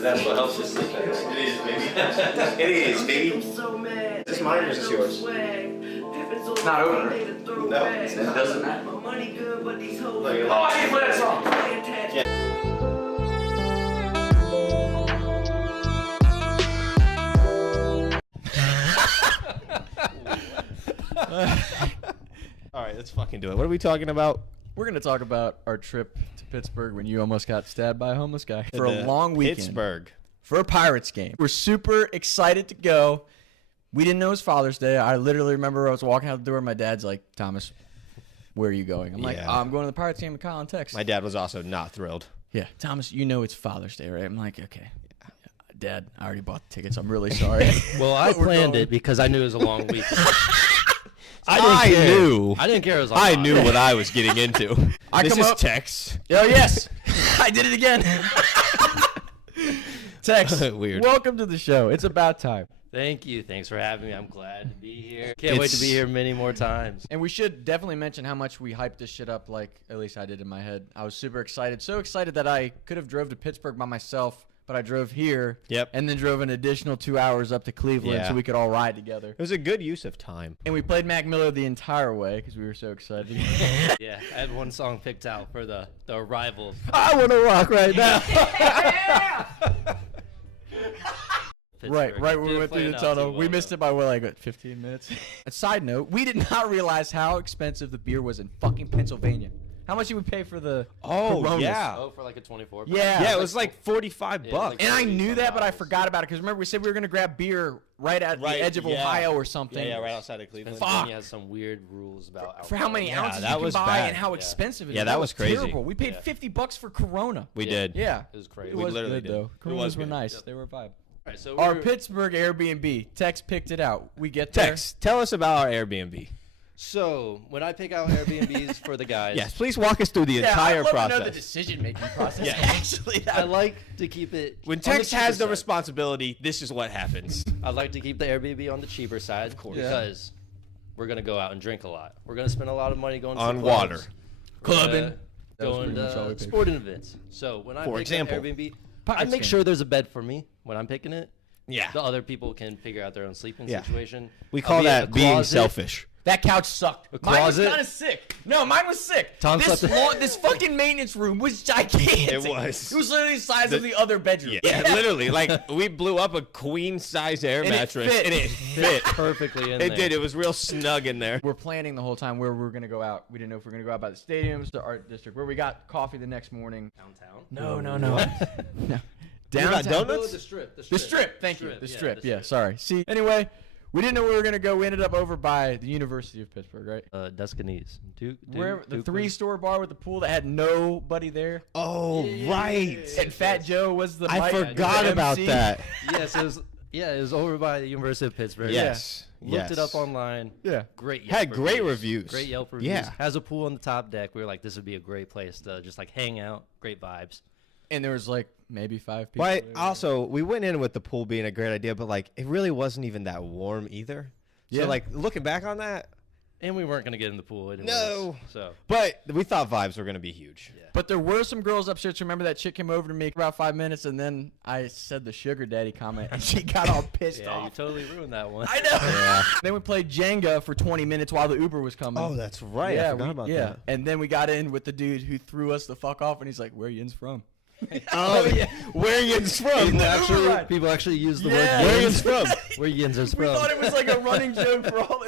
That's what helps you sleep at night. It is, baby. It is, baby. Is this mine or is this yours? It's not over. No, it's It not. doesn't matter. Look, Oh, I didn't play that song. All right, let's fucking do it. What are we talking about? We're going to talk about our trip to Pittsburgh when you almost got stabbed by a homeless guy for a The long weekend. Pittsburgh. For a Pirates game. We're super excited to go. We didn't know it was Father's Day. I literally remember I was walking out the door and my dad's like, Thomas, where are you going? I'm like, Yeah. I'm going to the Pirates game with Kyle and Tex. My dad was also not thrilled. Yeah, Thomas, you know it's Father's Day, right? I'm like, okay. Dad, I already bought the tickets. I'm really sorry. Well, I But we're planned going. it because I knew it was a long weekend. I knew. I didn't care it was like I knew what I was getting into. This come is up- Tex. Oh, yes. I did it again. Tex, Weird. welcome to the show. It's about time. Thank you. Thanks for having me. I'm glad to be here. Can't wait to be here many more times. And we should definitely mention how much we hyped this shit up, like at least I did in my head. I was super excited. So excited that I could have drove to Pittsburgh by myself, but I drove here. Yep. And then drove an additional 2 hours up to Cleveland Yeah. so we could all ride together. It was a good use of time. And we played Mac Miller the entire way because we were so excited. Yeah, I had one song picked out for the arrival. I want to rock right now. Right when we Didn't went through plan the out tunnel. too We well, missed though. it by, what, 15 minutes? A side note, we did not realize how expensive the beer was in fucking Pennsylvania. How much did we pay for the Oh, Coronas? yeah. Oh, for like a 24. Yeah. Yeah, it was like 45 Yeah, bucks. like- And I knew that, but I $45. forgot about it because remember we said we were gonna grab beer right at the edge of yeah. Ohio or something. Yeah, right outside of Cleveland. Pennsylvania has some weird rules about alcohol. For how many Yeah, ounces that you can was buy bad. and how Yeah. expensive it is. Yeah, that was crazy. Terrible. We paid Yeah. $50 for Corona. We Yeah. did. Yeah, It was crazy. it We was literally good did. though. It Coronas was were good. nice. Yep. They were a vibe. Alright, so Our we're- Pittsburgh Airbnb. Tex picked it out. We get there. Tex, tell us about our Airbnb. So when I pick out Airbnbs for the guys, Yes, please walk us through the Yeah, entire I'd love process. to know the decision-making process. Yeah. Actually, I like to keep it. When on Tex cheaper has the side. responsibility, this is what happens. I'd like to keep the Airbnb on the cheaper side, of course. because we're gonna go out and drink a lot. We're gonna spend a lot of money going to On the water. clubs. Clubbing. We're That was going pretty much all we to paid. sporting events. So when I For pick example. an Airbnb, I Pirates make game. sure there's a bed for me when I'm picking it. Yeah. The other people can figure out their own sleeping Yeah. situation. We I'll call be in that a being closet. selfish. That couch sucked. A Mine was closet? kind of sick. No, mine was sick. Tom this slept- this fucking maintenance room was gigantic. It was. It was literally the size of the other bedroom. Yeah, literally. Like, we blew up a queen-size air And it mattress, fit. and it fit. Perfectly in It there. did. It was real snug in there. We're planning the whole time where we were gonna go out. We didn't know if we were gonna go out by the stadiums, the art district, where we got coffee the next morning. Downtown. No. No. got Downtown. donuts? The strip. The strip. Thank you. Strip, The yeah, strip. the Yeah. strip. Sorry. See. Anyway, we didn't know where we were gonna go. We ended up over by the University of Pittsburgh, right? Descanese. Where the Duke three-store bar with the pool that had nobody there. Oh, right. And Fat Joe was the I mic- forgot the about MC. that. Yes, it was. Yeah, it was over by the University of Pittsburgh. Yes. Looked it Yes. up online. Yeah. Great. Yelp Had great reviews. Great Yelp reviews. Yeah. Has a pool on the top deck. We were like, this would be a great place to just like hang out. Great vibes. And there was like maybe 5 people. But there. also, we went in with the pool being a great idea, but like it really wasn't even that warm either. Yeah. So like looking back on that, And we weren't gonna get in the pool anyways. No. So but we thought vibes were gonna be huge. yeah. But there were some girls upstairs. Remember that chick came over to me for about 5 minutes, and then I said the sugar daddy comment, and she got all pissed Yeah, you off. totally ruined that one. I know. Yeah. Then we played Jenga for 20 minutes while the Uber was coming. Oh, that's right. yeah, I forgot about that. And then we got in with the dude who threw us the fuck off, and he's like, "Where yin's from?" Oh yeah. Where yin's from? People actually use the Yeah. word Where yins. yin's from? Where yins is We from. thought it was like a running joke for all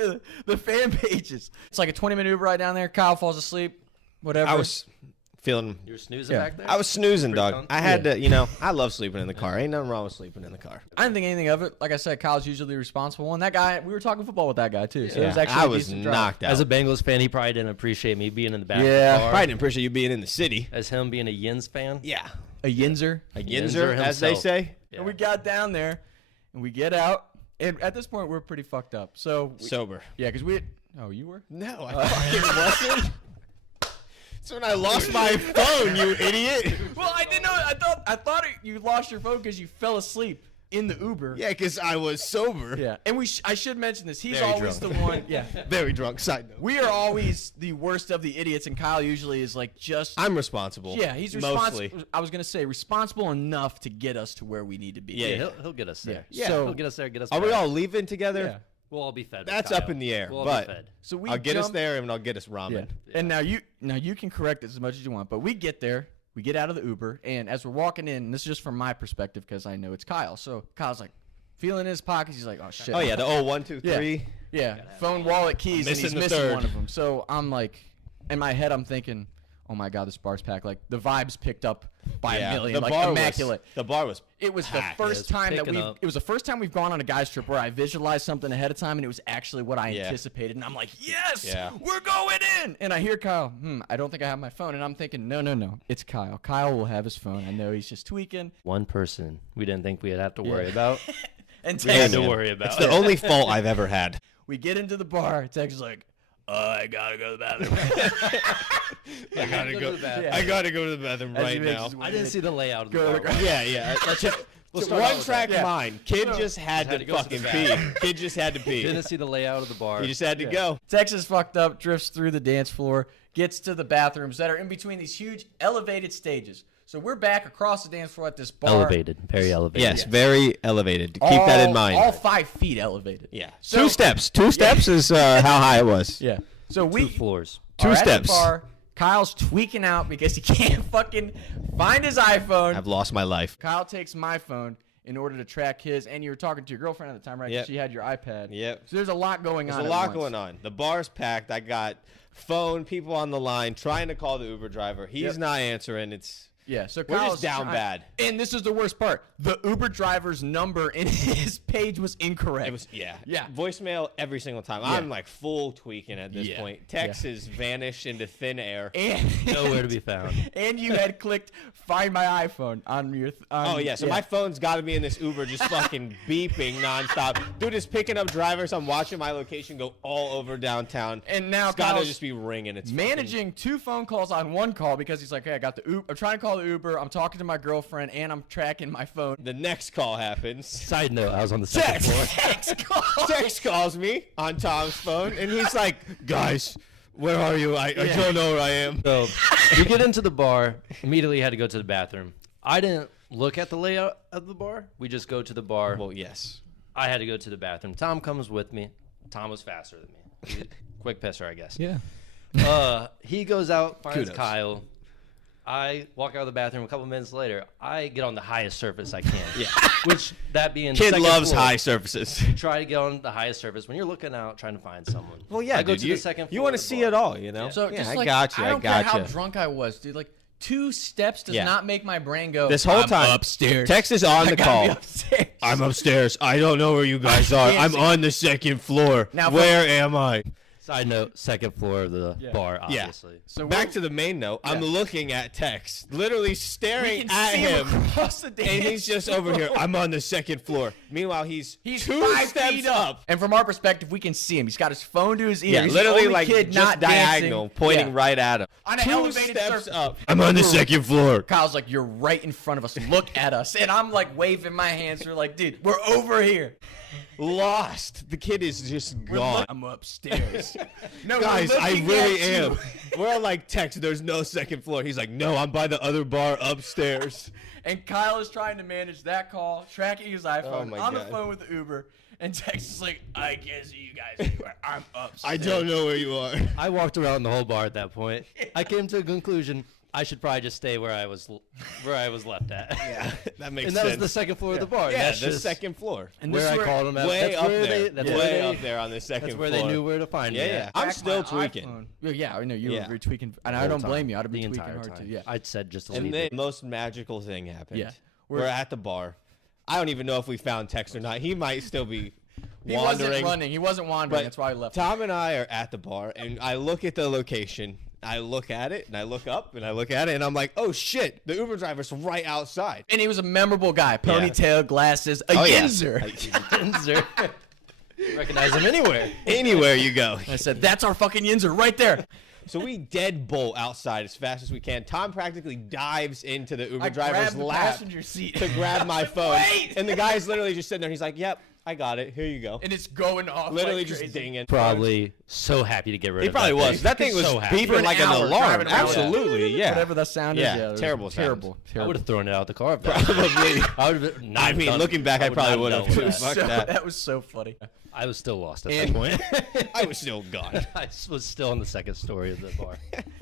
the fan pages. It's like a 20-minute Uber ride down there. Kyle falls asleep. Whatever. I was feeling. You're snoozing Yeah. back there? I was snoozing, Pretty dog. comfy. I had to, I love sleeping in the car. Ain't nothing wrong with sleeping in the car. I didn't think anything of it. Like I said, Kyle's usually responsible. And that guy, we were talking football with that guy too. So it was actually I a was decent drive. knocked out. As a Bengals fan, he probably didn't appreciate me being in the back Yeah. of the car. Probably didn't appreciate you being in the city. As him being a Yins fan. Yeah. A yinzer. A Yinzer, as they himself. say. Yeah. And we got down there, and we get out. And at this point, we're pretty fucked up. So, Sober. yeah, because we. Oh, you were? No, I fucking wasn't. That's when I lost my phone, you idiot. Well, I didn't know. I thought you lost your phone because you fell asleep. in the Uber. Yeah, because I was sober. Yeah. And I should mention this. He's Very always drunk. the one. Yeah. Very drunk. Side note. We are always the worst of the idiots, and Kyle usually is like just. I'm responsible. Yeah, he's mostly. responsible. I was gonna say responsible enough to get us to where we need to be. Yeah. He'll get us there. Yeah. So He'll get us there. Get us. Are we fed. all leaving together? Yeah. We'll all be fed. with That's Kyle. up in the air, We'll all but be fed. So we I'll get us jump- there and I'll get us Yeah. ramen. And now you can correct this as much as you want, but we get there. We get out of the Uber, and as we're walking in, and this is just from my perspective because I know it's Kyle. So Kyle's like feeling in his pockets. He's like, "Oh shit." Oh yeah, the 1, 2, Yeah. 3. Yeah, phone, wallet, keys, and Missing he's the missing third. one of them. So I'm like, in my head, I'm thinking, "Oh my god, this bar's packed." Like the vibes picked up by a million. The like bar immaculate. Was, the bar was. It was packed. the first It's time that picking up. it was the first time we've gone on a guys trip where I visualized something ahead of time and it was actually what I Yeah. anticipated, and I'm like, yes, Yeah. we're going in. And I hear Kyle, I don't think I have my phone, and I'm thinking, no, it's Kyle. Kyle will have his phone. I know he's just tweaking. One person we didn't think we'd have to worry about. And We had Tex, to worry about. It's the only fault I've ever had. we get into the bar. Tex is like, I gotta go to the bathroom. I gotta Go go. to the bathroom. I gotta go to the bathroom As right he makes now. his way I didn't in. see the layout of the Go to bar. the- Yeah. We'll start out One with track that. Yeah. mind. Kid So- just had Had to to go to fucking the pee. bathroom. Kid just had to pee. Didn't see the layout of the bar. He just had to go. Tex is fucked up, drifts through the dance floor, gets to the bathrooms that are in between these huge elevated stages. So we're back across the dance floor at this bar. Elevated, very elevated. Yes, very elevated. Keep that in mind. All 5 feet elevated. Yeah. So- 2 steps. 2 steps is how high it was. Yeah. So we 2 floors. Two are at the steps. bar. Kyle's tweaking out because he can't fucking find his iPhone. I've lost my life. Kyle takes my phone in order to track his, and you were talking to your girlfriend at the time, right? Yep. She had your iPad. Yep. So there's a lot going There's on. a at lot once. going on. The bar's packed. I got phone, people on the line trying to call the Uber driver. He's Yep. not answering. It's Yeah, so We're just Kyle's down trying- bad. And this is the worst part. The Uber driver's number in his page was incorrect. It was yeah. Yeah. Voicemail every single time. Yeah. I'm like full tweaking at this Yeah. point. Text has vanished into thin air. and Nowhere to be found. And you had clicked find my iPhone on your. Oh yeah, so my phone's got to be in this Uber, just fucking beeping nonstop. Dude is picking up drivers. I'm watching my location go all over downtown. And now It's got to Kyle's just be ringing. It's managing 2 phone calls on 1 call because he's like, hey, I got the Uber. I'm trying to call the Uber. I'm talking to my girlfriend and I'm tracking my phone. The next call happens. Side note, I was on the second floor. Text call. Text calls me on Tom's phone, and he's like, "Guys, where are you? I don't know where I am." So we get into the bar. Immediately had to go to the bathroom. I didn't look at the layout of the bar. We just go to the bar. Well, yes. I had to go to the bathroom. Tom comes with me. Tom was faster than me. He's a quick pisser, I guess. Yeah. He goes out, finds Kudos. Kyle. I walk out of the bathroom. A couple minutes later, I get on the highest surface I can. Yeah. Which, that being Kid second loves floor, high surfaces. Try to get on the highest surface when you're looking out trying to find someone. Well, yeah, I go dude, to you, the second floor. You want to of the see bar. it all, you know? Yeah. So yeah, just I like, got you. I don't got care how you. drunk I was, dude. Like 2 steps does Yeah. not make my brain go. This whole I'm time, upstairs. Text is on I the gotta be call. upstairs. I'm upstairs. I don't know where you guys are. I'm Dancing. on the second floor. Now, Where am I? Side note, second floor of the bar, obviously. So Back to the main note. I'm Yeah. looking at Text, literally we staring can at see him. across the dance And he's just over here. floor. I'm on the second floor. Meanwhile, he's 2 5 steps feet up. And from our perspective, we can see him. He's got his phone to his ear. Yeah, He's literally the only like kid just not diagonal, dancing. pointing Yeah. right at him. On an 2 elevated steps surface. up. I'm on the second floor. Kyle's like, you're right in front of us. Look at us. And I'm like waving my hands. We're like, dude, we're over here. Lost. The kid is just gone. I'm upstairs. No, Guys, we're I looking really at you. am. We're all like, Text, there's no second floor. He's like, no, I'm by the other bar upstairs. And Kyle is trying to manage that call, tracking his iPhone, my on the God. phone with the Uber. And Tex is like, I can't see you guys anywhere. I'm upstairs. I don't know where you are. I walked around the whole bar at that point. I came to a conclusion. I should probably just stay where I was left at. Yeah, that makes And that sense. was the second floor of the bar. yeah, That's the just second floor. And where this I is where- called him at. Way That's up where there. That's way where they, up there on the second That's where floor. they knew where to find me. Yeah, at. yeah. I'm Crack still my tweaking. iPhone. Yeah, I know you Yeah. were tweaking, and I Whole don't time. blame you. I'd have The been tweaking entire hard time. too. Yeah. I said just to And leave then it. the most magical thing happened. Yeah. We're at the bar. I don't even know if we found Text or not. He might still be He wandering. wasn't running. He wasn't wandering. But That's why I left. Tom and I are at the bar, and I look at the location. I look at it, and I look up, and I look at it, and I'm like, oh, shit, the Uber driver's right outside. And he was a memorable guy. Ponytail, glasses, a yinzer. Yinzer. Recognize him anywhere. Anywhere you go. I said, that's our fucking yinzer right there. So we deadbolt outside as fast as we can. Tom practically dives into the Uber driver's lap passenger seat to grab my phone. Wait! And the guy's literally just sitting there. He's like, yep, I got it. Here you go. and it's going off. Literally like just crazy. dinging. Probably so happy to get rid He of probably that was. That thing was So happy. beeping For an like an hour alarm. driving around. Absolutely, yeah. Whatever that sound Yeah, is. Yeah, it was terrible sound. terrible. I would have thrown it out the car. Probably. I would have. I mean, looking back, I probably would have too. Fuck So, that. that was so funny. I was still lost at And- that point. I was still gone. I was still on the second story of the bar.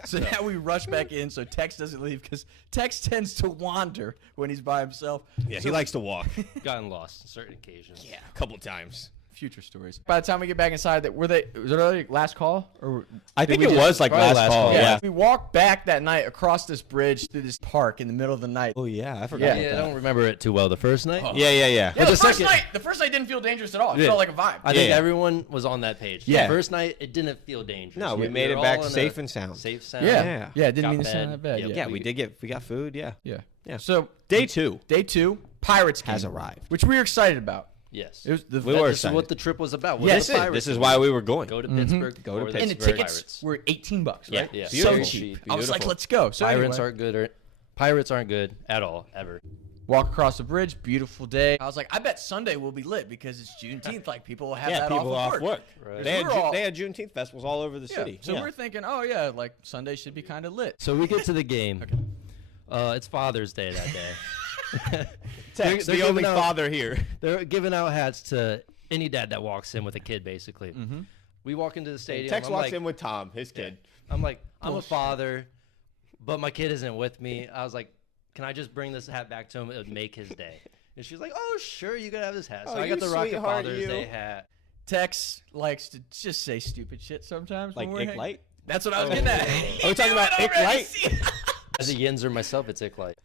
So now we rush back in so Tex doesn't leave because Tex tends to wander when he's by himself. Yeah, So he likes to walk. Gotten lost on certain occasions. Yeah, a couple times. future stories. By the time we get back inside, was it early last call? Or I did think we it just- was like probably last call. Yeah. We walked back that night across this bridge through this park in the middle of the night. Oh yeah, I forgot. Yeah. about Yeah, I that. don't remember it too well. The first night, Yeah. Yeah, the the first second- night didn't feel dangerous at all. It Yeah. felt like a vibe. I think Yeah. everyone was on that page. Yeah. The first night, it didn't feel dangerous. No, we Yeah, made it were back all in safe a and sound. Safe sound. Yeah, it didn't Got mean to sound fed. that bad. Yep. Yeah, we got food. Yeah. Yeah. Yeah. So Day 2 day 2, Pirates has came, arrived. which we were excited about. Yes. It was the We were This is excited. what the trip was about. Yes, the it is. Pirates This is game. why we were going. Go to Pittsburgh. Go to for and the Pittsburgh. tickets Pirates. were $18, Yeah. right? Yeah. So Beautiful. cheap. I was like, Beautiful. let's go. So Pirates anyway, aren't good. Pirates aren't good at all ever. walk across the bridge, beautiful day. I was like, I bet Sunday will be lit because it's Juneteenth. Like people will have Yeah, that people off off of work. Right. They had We're all- they had Juneteenth festivals all over the Yeah. city. So we're thinking, oh yeah, like Sunday should be kind of lit. So we get to the game. It's Father's Day that day. Tex, They're the only giving out- father here. They're giving out hats to any dad that walks in with a kid, basically. We walk into the stadium. Tex I'm walks like, in with Tom, his kid. I'm like, I'm a father, but my kid isn't with me. I was like, can I just bring this hat back to him? It would make his day. And she's like, oh, sure, you can have this hat. So Oh, I got you the Rocket sweetheart, Father's you. Day hat. Tex likes to just say stupid shit sometimes. Like when we're Ick hanging- Light. That's what I was getting at. Are we talking about Ick Light? As a Yinzer myself, it's Ick Light.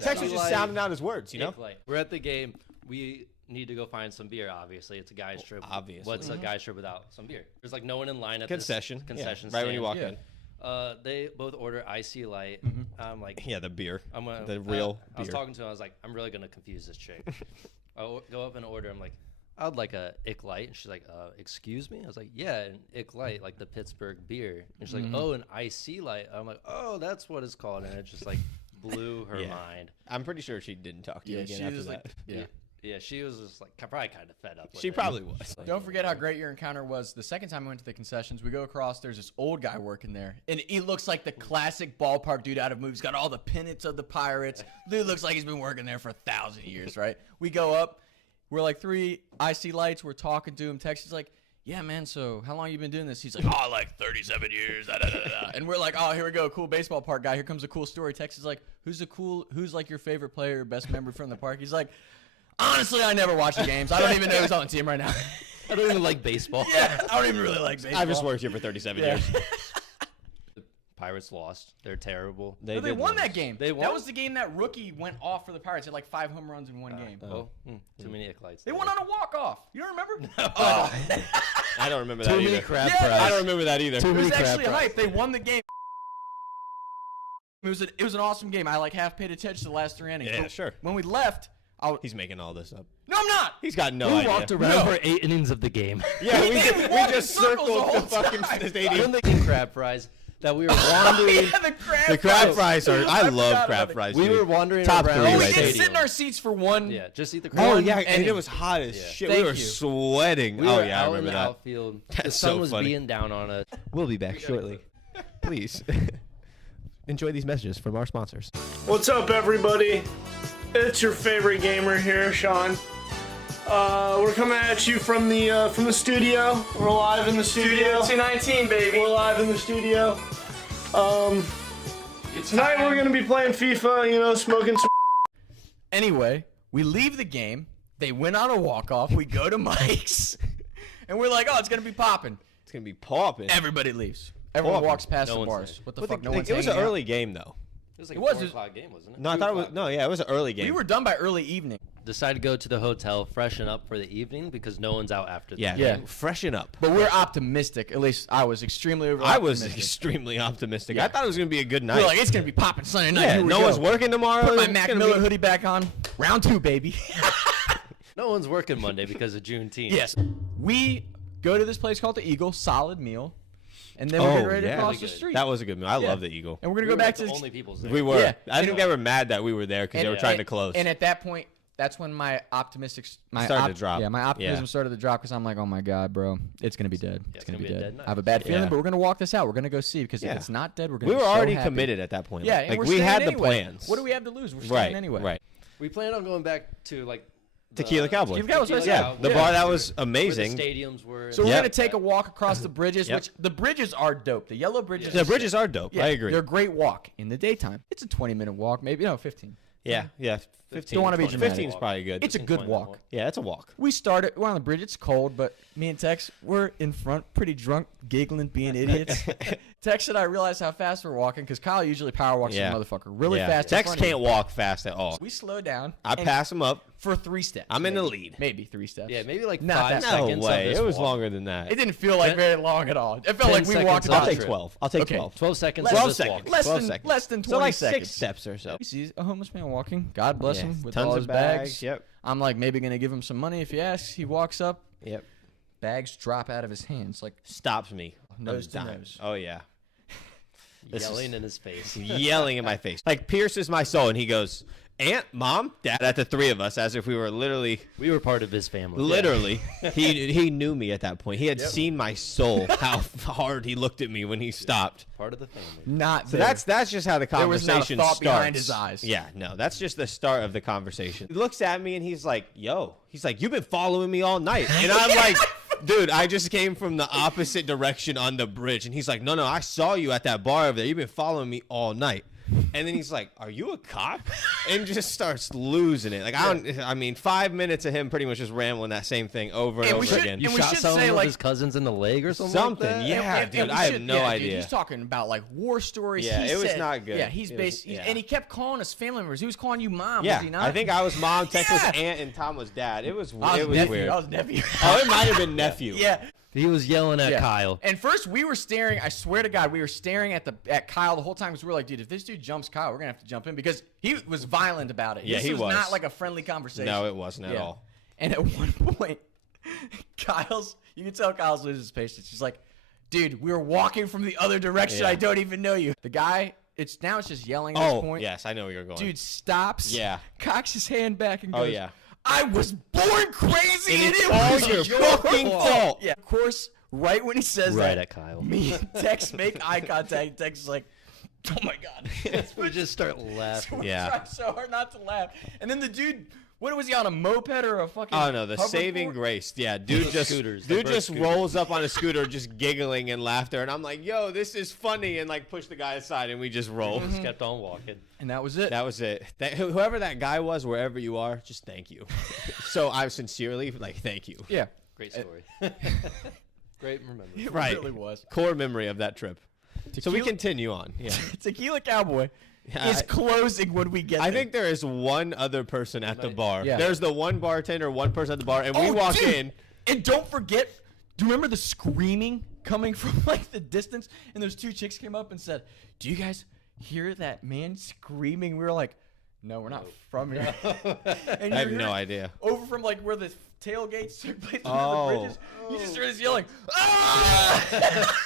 Tex was just sounding out his words, you know? Ick Light. We're at the game. We need to go find some beer, obviously. It's a guy's trip. obviously. What's a guy's trip without some beer? There's like no one in line at Concession. this concession Yeah, right when you stand. walk in. They both order icy light. I'm like, Yeah, the beer. I'm gonna, the real I was beer. talking to him. I was like, I'm really gonna confuse this chick. I go up and order. I'm like, I'd like a Ick Light, and she's like, excuse me. I was like, yeah, an Ick Light, like the Pittsburgh beer. And she's like, oh, an icy light. I'm like, oh, that's what it's called, and it just like blew her Yeah. mind. I'm pretty sure she didn't talk to you Yeah, again she after was that. like, Yeah, she was just like probably kind of fed up. With She it. probably was. Don't forget how great your encounter was the second time we went to the concessions. We go across, there's this old guy working there, and he looks like the classic ballpark dude out of movies. Got all the pennants of the Pirates. Dude looks like he's been working there for 1,000 years, right? We go up, we're like 3 IC lights, we're talking to him. Tex is like, yeah, man, so how long you been doing this? He's like, oh, like 37 years. Da, da, da, da. And we're like, oh, here we go, cool baseball park guy. Here comes a cool story. Tex is like, who's like your favorite player, best member from the park? He's like, honestly, I never watch the games. I don't even know who's on the team right now. I don't even like baseball. Yeah, I don't even really like baseball. I've just worked here for 37 years. The Pirates lost. They're terrible. They did won lose. that game. They won? That was the game that rookie went off for the Pirates. He had like 5 home runs in one game. Oh, too many Ick Lights. They won on a walk-off. You don't remember? I don't remember that Too either. many crab Yeah. fries. I don't remember that either. Too It many was crab actually fries. hype. They won the game. It was an awesome game. I like half paid attention to the last 3 innings. Yeah, But sure. When we left, He's making all this up. no, I'm not. He's got no We idea. walked around for 8 innings of the game. Yeah, we did. just, We walked in just circles circled the the whole fucking time. stadium. When they eat crab fries, that we were wandering. Yeah, the crab The crab fries. fries are. I I love forgot crab about it. fries. we dude. were wandering Top around. three Oh, the we right did there. sit in our seats for one. Yeah, just eat the Oh crab. yeah, and inning. it was hot as Yeah. shit. Thank we were you. sweating. We Oh were yeah, I out in remember the that. outfield. The That's sun so was funny. beating down on us. We'll be back shortly. Please enjoy these messages from our sponsors. What's up, everybody? It's your favorite gamer here, Sean. We're coming at you from the studio. We're live in the studio. 219, baby. We're live in the studio. Tonight we're gonna be playing FIFA. You know, smoking some. Anyway, we leave the game. They went on a walk-off. We go to Mike's. And we're like, oh, it's going to be popping. It's gonna be popping. Everybody leaves. Everyone Popping. walks past No the one's bars. there. What the But fuck? the- No one's it was an hanging out. early game though. It was like It a was 4 just- o'clock game, wasn't it? No, I thought it was no. Yeah, it was an early game. We were done by early evening. Decided to go to the hotel, freshen up for the evening because no one's out after the Yeah, Yeah. freshen up. But we're optimistic. At least I was extremely I was optimistic. extremely optimistic. Yeah. I thought it was gonna be a good We night. were like, it's going to be popping Sunday night. yeah, Here we no go. one's working tomorrow. Put my It's Mac gonna Miller be- hoodie back on. Round 2, baby. No one's working Monday because of Juneteenth. Yes. We go to this place called the Eagle. Solid meal. And then we're getting Oh, ready to yeah. cross Really the good. street. That was a good move. I Yeah. love the Eagle. And we're going We to were go back like to the only people there. We were. Yeah. I think they were mad that we were there because they were trying to close. And at that point, that's when my Started to drop. Yeah, my optimism Yeah. started to drop because I'm like, oh my god, bro, it's gonna be dead. Yeah, It's gonna be a dead. dead night. I have a bad feeling, Yeah. but we're gonna walk this out. We're gonna go see because Yeah. if it's not dead, we're gonna. We be were so already happy. committed at that point. Yeah, and like we're we staying had the anyway. plans. What do we have to lose? We're staying Right. anyway. Right. We plan on going back to like Tequila Cowboy. Tequila Cowboy, Tequila Yeah, Cowboy. the Yeah. bar that was where the amazing. stadiums were. So we're Yep. gonna take a walk across the bridges, Yep. which the bridges are dope. The yellow bridges. The bridges are dope. Yeah, I agree. They're a great walk in the daytime. It's a 20-minute walk, maybe 15. Yeah, yeah. 15. Don't wanna be 15 dramatic. is probably good. It's a good walk. Yeah, it's a walk. We started. We're on the bridge. It's cold, but me and Tex, we're in front, pretty drunk, giggling, being idiots. Tex and I realized how fast we're walking because Kyle usually power walks Yeah. this motherfucker really Yeah. fast. in Tex front of can't you. walk fast at all. We slow down. I and pass him up. for 3 steps. I'm in the maybe. lead. Maybe 3 steps. Yeah, maybe like Not 5 that- No seconds. way. Of this It was walk. longer than that. It didn't feel like Ten- very long at all. It felt 10 like we walked seconds I'll about take trip. 12. I'll take Okay, 12. 12 seconds. Less- of 12 this seconds. walk. less 12 than seconds. less than 20 So like seconds. 6 steps or so. He sees a homeless man walking. God bless Yeah. him with Tons all of his bags. Yep. I'm like maybe gonna give him some money if he asks. He walks up. Yep. Bags drop out of his hands like Stops me. Nose I'm to dying. nose. Oh yeah. This Yelling is- in his face. Yelling in my face. Like pierces my soul, and he goes, "Aunt, Mom, Dad," at the three of us, as if we were literally. We were part of his family. Literally, he knew me at that point. He had seen my soul, how hard he looked at me when he stopped. Part of the family. not. So there. that's just how the There was conversation not a thought starts. behind his eyes. Yeah, no, that's just the start of the conversation. He looks at me and he's like, "Yo," he's like, "You've been following me all night," and I'm like, "Dude, I just came from the opposite direction on the bridge," and he's like, "No, I saw you at that bar over there. You've been following me all night." And then he's like, "Are you a cop?" And just starts losing it. Like I mean, 5 minutes of him pretty much just rambling that same thing over and And we over should- again. You And we shot should some say, of like- his cousins in the leg or something. Something, like that? yeah. And dude, we I have should- no dude, idea. he's talking about like war stories. Yeah, He it was said- not good. Yeah, he's It was- based, yeah. and he kept calling us family members. He was calling you mom. Yeah, was he not? I think I was mom, Tex was Yeah. aunt, and Tom was dad. It was I it was nephew. weird. I was nephew. Oh, it might have been nephew. yeah. He was yelling at Yeah. Kyle. And first we were staring. I swear to God, we were staring at Kyle the whole time because we were like, dude, if this dude jumps Kyle, we're gonna have to jump in because he was violent about it. Yeah, this he was was. not like a friendly conversation. No, it wasn't at Yeah. all. And at one point, you can tell Kyle's losing his patience. She's like, dude, we were walking from the other direction. Yeah. I don't even know you. The guy, it's just yelling at this Oh, point. yes, I know where you're going. Dude stops. Yeah. Cocks his hand back and goes, Oh, yeah. I was born crazy And and it's it all was your fucking fault. Yeah. Of course, right when he says Right that, at Kyle. me and Tex make eye contact. Tex is like, oh my God. We just start laughing. We're Yeah. trying so hard not to laugh. And then the dude, what was he on, a moped or a fucking Oh no, the saving hoverboard? grace. Yeah, dude just Scooters, the dude bird just scooters. rolls up on a scooter just giggling and laughter and I'm like, "Yo, this is funny." And like push the guy aside and we just roll. Just kept on walking. And that was it. That was it. Whoever that guy was, wherever you are, just thank you. So I sincerely like thank you. yeah. Great story. Great remember. It Right. really was. Core memory of that trip. So we Tequila- continue on. Yeah. Tequila Cowboy Yeah, is closing when we get I there. think there is one other person at the bar. Yeah. There's the one bartender, one person at the bar, and we Oh, walk dude. in. And don't forget, do you remember the screaming coming from like the distance? And those two chicks came up and said, "Do you guys hear that man screaming?" We were like, "No, we're not from here." And I have you no heard idea. over from like where the tailgates took place Oh. on the bridges. You just heard us yelling, "Ah!"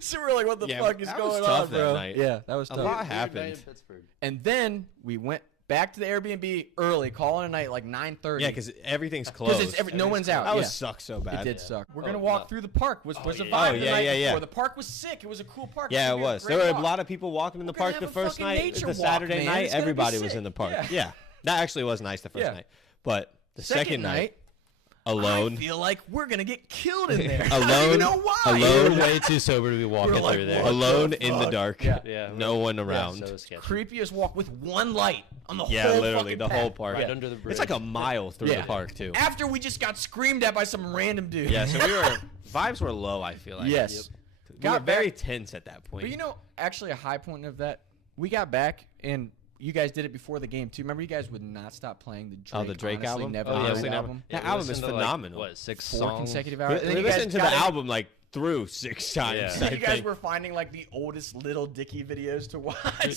So we're like, "What the Yeah, fuck is that was going tough on, that bro?" night. Yeah, that was A tough. lot Weird night happened. in Pittsburgh. And then we went back to the Airbnb early, calling a night like 9:30. Yeah, because everything's Because closed. no one's out. that would yeah. suck so bad. It did suck. We're Oh, gonna walk no. through the park. Was a yeah, vibe yeah. the Oh, night yeah, yeah. before. The park was sick. It was a cool park. It Yeah, was it gonna be a was. great There were walk. a lot of people walking in the We're gonna park the have a first fucking night. nature The walk, Saturday man. night, It's gonna be everybody was sick. in the park. Yeah. Yeah. That actually was nice the first Yeah. night. But the second night, alone. I feel like we're gonna get killed in there. I don't Alone- even know why. alone- We were way too sober to be walking like, through there. what? alone the in the fuck? dark. Yeah. Yeah, No one around. So sketchy. Creepiest walk with one light on the Yeah, whole literally fucking the path. whole park. Right under the bridge. It's like a mile through Yeah. the park too. After we just got screamed at by some random dude. Yeah, so we were vibes were low. I feel like. Yes. We Got were very back- tense at that point. But you know, actually, a high point of that, we got back and you guys did it before the game too. Remember, you guys would not stop playing the Drake. the Drake Honestly album? Never Oh, yeah, Heard Honestly Never- album. That we album is listened to, like, phenomenal. what, 6 4 songs? consecutive we hours. And then we you guys listened to got the in- album like through 6 times. Yeah. I You guys think. were finding like the oldest Little Dicky videos to watch. Dude,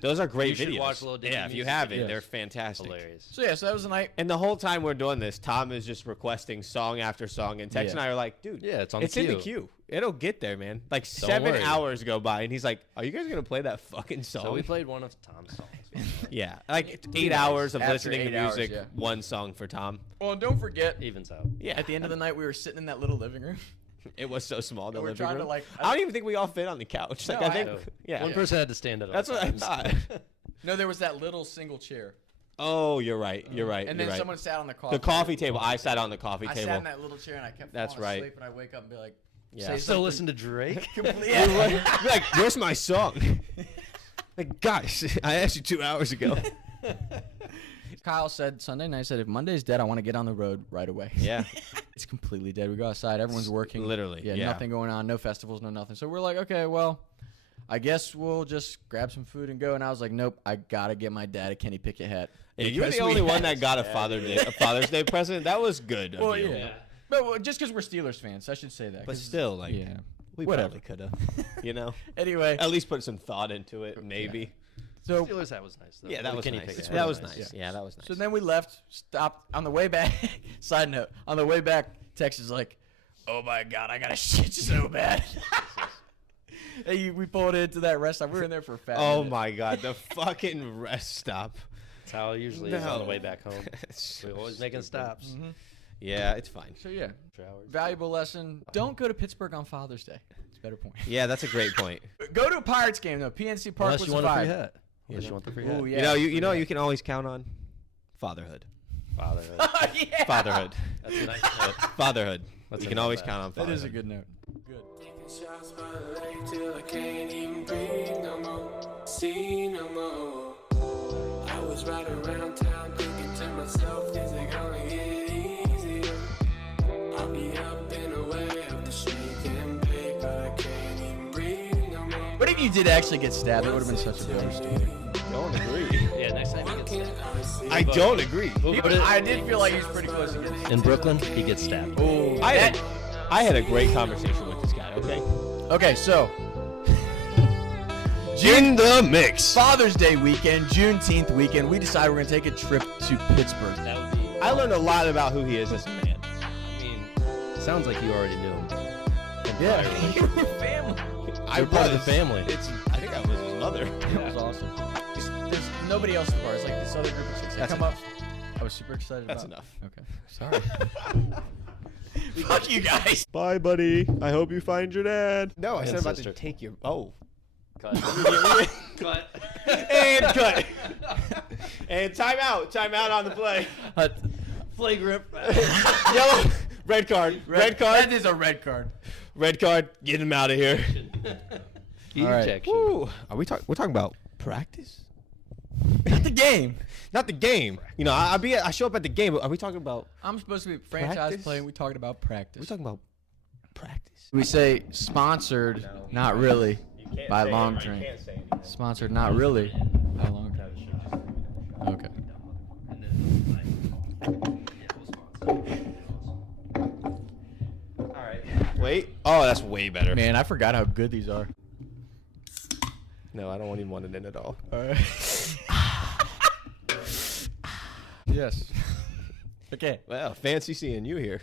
Those are great You videos. should watch Lil Dicky yeah, if you music haven't, videos. they're fantastic. hilarious. So yeah, so that was the night. And the whole time we're doing this, Tom is just requesting song after song, and Tex Yeah. and I are like, dude, Yeah, it's on it's the in the queue. queue. It'll get there, man. Like 7 worry. hours go by, and he's like, "Are you guys gonna play that fucking song?" So we played one of Tom's songs. yeah, like 8 nice. hours of After listening to 8 hours, music, yeah. one song for Tom. Well, and don't forget, Evens out. Yeah, at the end of the night, we were sitting in that little living room. it was so small. The And we're living trying to, room. like- I don't even think we all fit on the couch. Like No, I think, No. yeah, One person had to stand at that's all what I times. thought. No, there was that little single chair, Oh, you're right. You're right. and you're then right. someone sat on the coffee. The coffee table. I sat on the coffee I table. sat in that little chair and I kept That's falling right. asleep, and I wake up and be like, Yeah. say Still something listen to Drake? completely. You're like, where's my song? Like, guys, I asked you 2 hours ago. Kyle said Sunday night, said if Monday's dead, I want to get on the road right away. Yeah. It's completely dead. We go outside, everyone's working. Literally, Yeah, yeah. nothing going on, no festivals, no nothing. So we're like, okay, well, I guess we'll just grab some food and go. And I was like, nope, I gotta get my dad a Kenny Pickett hat. Yeah, you're Because the we only one had- that got a Father's Day present. That was good. Of Well, you. yeah. But just because we're Steelers fans, I should say that. But 'cause- still, like, yeah. we whatever. probably could have. You know, Anyway, at least put some thought into it, maybe. so Steelers hat was nice though. Yeah, that The was Kenny nice. Pickett hat That was nice. nice. Yeah, that was nice. so then we left, stopped on the way back. Side note, on the way back, Tex is like, oh my God, I gotta shit so bad. Hey, we pulled into that rest stop. We were in there for a fat Oh minute. my God, the fucking rest stop. That's how it usually is on the No. way back home. We're always making stops. Yeah, it's fine. So yeah, For hours. valuable lesson. Don't go to Pittsburgh on Father's Day. It's a better point. Yeah, that's a great point. Go to a Pirates game though. PNC Park Unless was you a want a free vibe. hat. Unless you want the free hat. Ooh, yeah. You know, you can always count on fatherhood. Fatherhood. Yeah. Fatherhood. That's a nice note. Fatherhood. Let's You end can on always that. count on That fatherhood. is a good note. Good. Shots by the lake till I can't even breathe no more, see no more. I was riding around town thinking to myself, is it gonna get easier? I'll be up and away up the street getting big, but I can't even breathe no more. What if you did actually get stabbed? It would have been such a bummer story. Don't agree. Yeah, next time he gets Can't stabbed. I see? I don't agree. I did feel like he was pretty close to getting stabbed. In Brooklyn, he gets stabbed. Oh, I had a great conversation with this guy. Okay. okay, so In the mix. Father's Day weekend, Juneteenth weekend, we decided we're gonna take a trip to Pittsburgh. That would be. I learned a lot about who he is as a man. I mean, sounds like you already knew him. Yeah, you were family. You're part of the family. I think I was his mother. That was awesome. There's nobody else at the bar. It's like this other group of chicks. They That's come up. I was super excited That's about. enough. Okay, sorry. Fuck you guys. Bye, buddy. I hope you find your dad. No, I And said I'm about sister. to take your. Oh. Cut. Cut. And cut. And timeout on the play. Flagrant. Yellow. Red card. Red card. That is a red card. Red card. Get him out of here. All right. Ejection. Woo. Are we talking? We're talking about practice. Not the game. Not the game. You know, I show up at the game. But are we talking about? I'm supposed to be franchise Practice? playing. We talking about practice. We're talking about practice. We say sponsored, not really, by long drink. Sponsored, not really, by long drink. Okay. All right. Wait. Oh, that's way better. Man, I forgot how good these are. No, I don't even want it in at all. Yes. Okay. Well, fancy seeing you here.